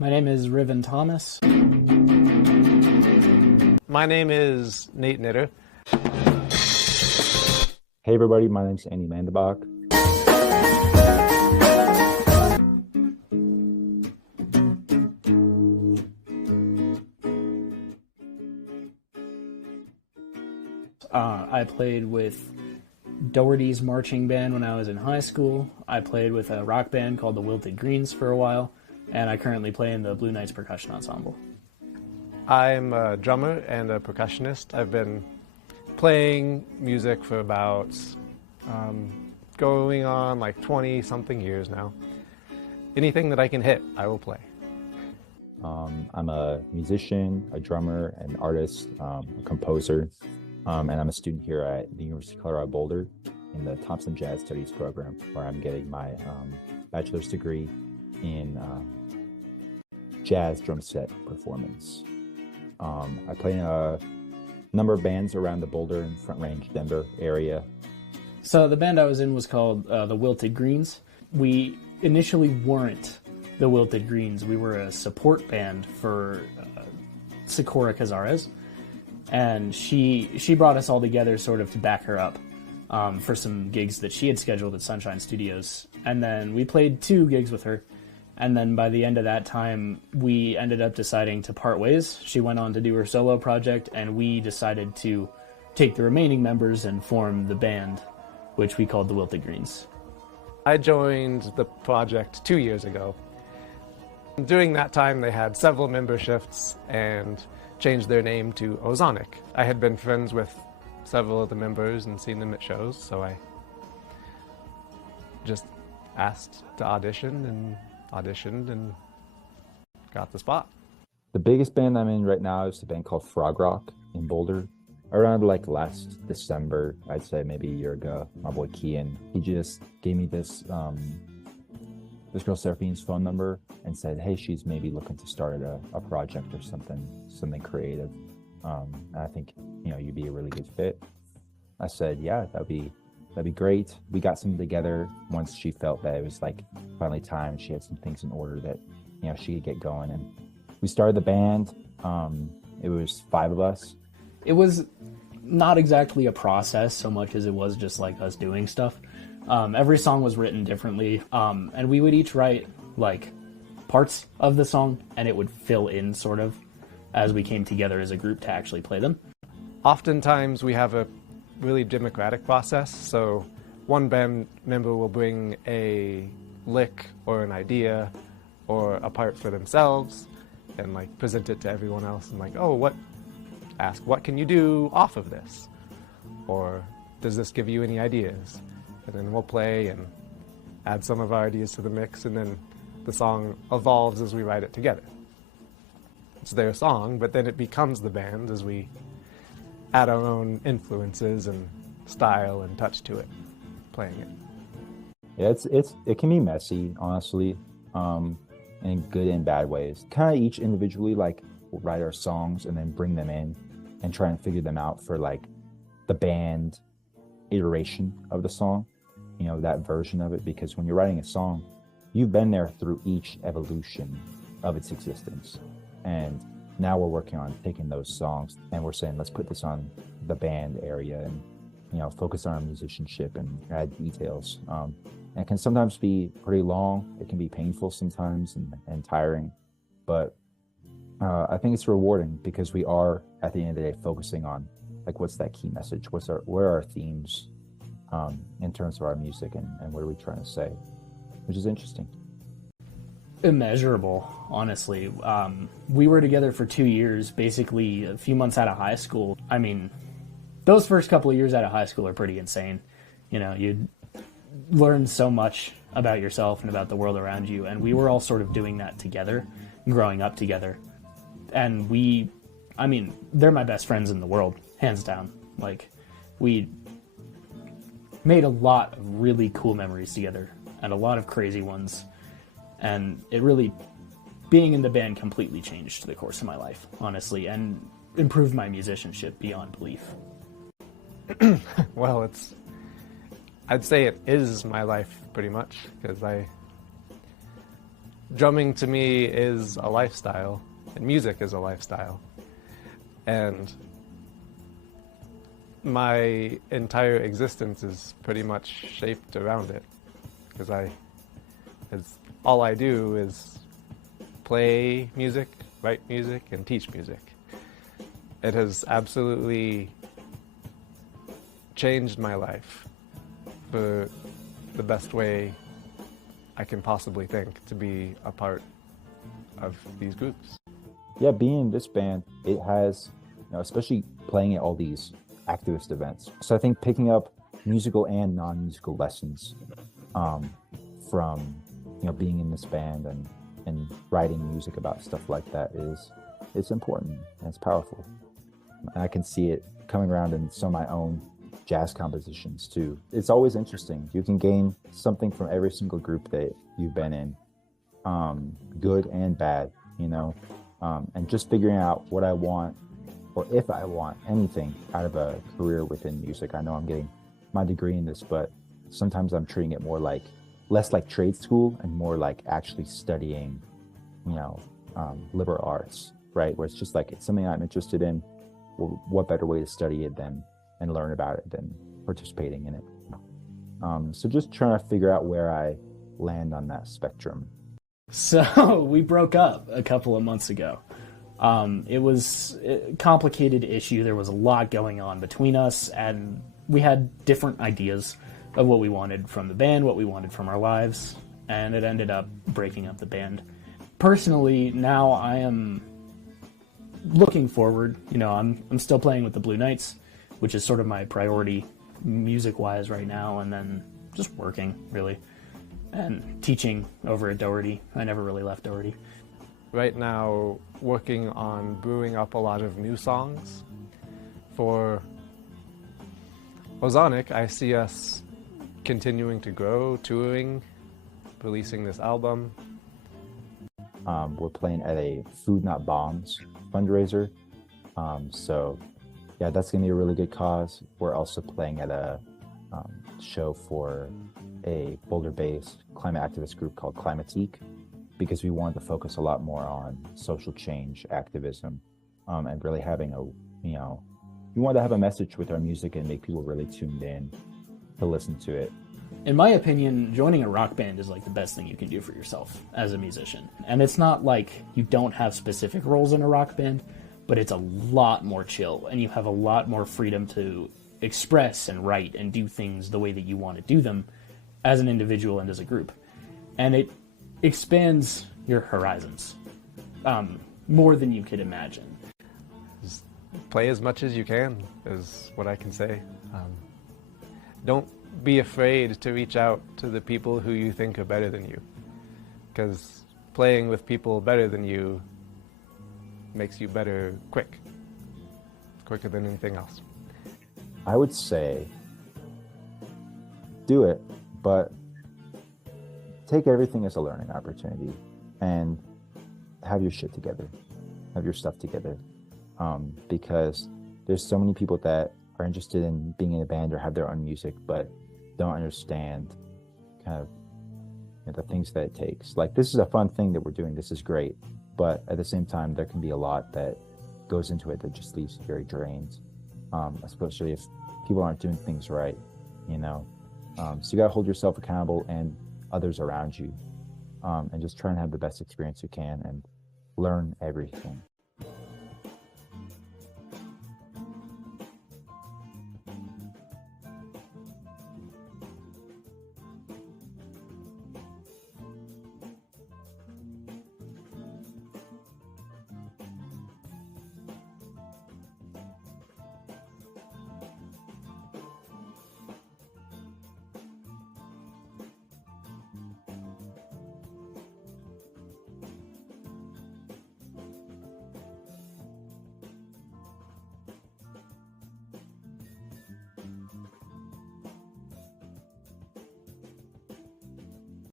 My name is Riven Thomas. My name is Nate Knitter. Hey everybody, my name's Andy Mandebach. I played with Doherty's marching band when I was in high school. I played with a rock band called the Wilted Greens for a while, and I currently play in the Blue Knights Percussion Ensemble. I'm a drummer and a percussionist. I've been playing music for about going on like 20-something years now. Anything that I can hit, I will play. I'm a musician, a drummer, an artist, a composer, and I'm a student here at the University of Colorado Boulder in the Thompson Jazz Studies program, where I'm getting my bachelor's degree in jazz drum set performance. I play in a number of bands around the Boulder and Front Range, Denver area. So the band I was in was called the Wilted Greens. We initially weren't the Wilted Greens. We were a support band for Sikora Cazares, and she brought us all together sort of to back her up for some gigs that she had scheduled at Sunshine Studios. And then we played 2 gigs with her. And then by the end of that time, we ended up deciding to part ways. She went on to do her solo project, and we decided to take the remaining members and form the band, which we called the Wilted Greens. I joined the project 2 years ago. During that time, they had several member shifts and changed their name to Ozonic. I had been friends with several of the members and seen them at shows, so I just asked to audition and auditioned and got the spot. The biggest band I'm in right now is a band called Frog Rock in Boulder. Around like last December, I'd say maybe a year ago, my boy Kian, he just gave me this girl Seraphine's phone number and said, hey, she's maybe looking to start a project or something creative. And I think, you'd be a really good fit. I said, yeah, that'd be great. We got something together once she felt that it was like finally time. She had some things in order that, she could get going. And we started the band. It was 5 of us. It was not exactly a process so much as it was just like us doing stuff. Every song was written differently, and we would each write like parts of the song, and it would fill in sort of as we came together as a group to actually play them. Oftentimes we have a really democratic process, so one band member will bring a lick or an idea or a part for themselves and like present it to everyone else and like, ask what can you do off of this, or does this give you any ideas? And then we'll play and add some of our ideas to the mix, and then the song evolves as we write it together. It's their song, but then it becomes the band as we add our own influences and style and touch to it, playing it. Yeah, it can be messy, honestly, in good and bad ways. Kind of each individually, like, we'll write our songs and then bring them in and try and figure them out for like the band iteration of the song, that version of it. Because when you're writing a song, you've been there through each evolution of its existence. And now we're working on taking those songs and we're saying, let's put this on the band area and, focus on our musicianship and add details. And it can sometimes be pretty long. It can be painful sometimes and tiring, but I think it's rewarding because we are, at the end of the day, focusing on like, what's that key message? Where are our themes in terms of our music and what are we trying to say, which is interesting. Immeasurable, honestly. We were together for 2 years, basically a few months out of high school. I mean, those first couple of years out of high school are pretty insane. You learn so much about yourself and about the world around you, and we were all sort of doing that together, growing up together. And they're my best friends in the world, hands down. Like, we made a lot of really cool memories together, and a lot of crazy ones. And it really, being in the band completely changed the course of my life, honestly, and improved my musicianship beyond belief. Well, I'd say it is my life pretty much, because drumming to me is a lifestyle, and music is a lifestyle. And my entire existence is pretty much shaped around it, because all I do is play music, write music, and teach music. It has absolutely changed my life for the best way I can possibly think to be a part of these groups. Yeah, being in this band, it has, especially playing at all these activist events. So I think picking up musical and non-musical lessons from being in this band and writing music about stuff like that it's important and it's powerful. And I can see it coming around in some of my own jazz compositions too. It's always interesting. You can gain something from every single group that you've been in, good and bad, and just figuring out what I want, or if I want anything out of a career within music. I know I'm getting my degree in this, but sometimes I'm treating it less like trade school and more like actually studying, liberal arts, right? Where it's just like, it's something I'm interested in. Well, what better way to study it and learn about it than participating in it? So just trying to figure out where I land on that spectrum. So we broke up a couple of months ago. It was a complicated issue. There was a lot going on between us, and we had different ideas of what we wanted from the band, what we wanted from our lives, and it ended up breaking up the band. Personally, now I am looking forward. I'm still playing with the Blue Knights, which is sort of my priority music-wise right now, and then just working, really, and teaching over at Doherty. I never really left Doherty. Right now, working on brewing up a lot of new songs. For Ozonic, I see us continuing to grow, touring, releasing this album. We're playing at a Food Not Bombs fundraiser. So yeah, that's gonna be a really good cause. We're also playing at a show for a Boulder-based climate activist group called Climatique, because we wanted to focus a lot more on social change activism, and really having we wanted to have a message with our music and make people really tuned in to listen to it. In my opinion, joining a rock band is like the best thing you can do for yourself as a musician. And it's not like you don't have specific roles in a rock band, but it's a lot more chill, and you have a lot more freedom to express and write and do things the way that you want to do them as an individual and as a group. And it expands your horizons more than you could imagine. Just play as much as you can is what I can say. Don't be afraid to reach out to the people who you think are better than you, because playing with people better than you makes you better quicker than anything else. I would say do it, but take everything as a learning opportunity and have your shit together, have your stuff together, because there's so many people that are interested in being in a band or have their own music but don't understand kind of the things that it takes. Like, this is a fun thing that we're doing, this is great, but at the same time there can be a lot that goes into it that just leaves you very drained, especially if people aren't doing things right, so you got to hold yourself accountable and others around you, and just try and have the best experience you can and learn everything.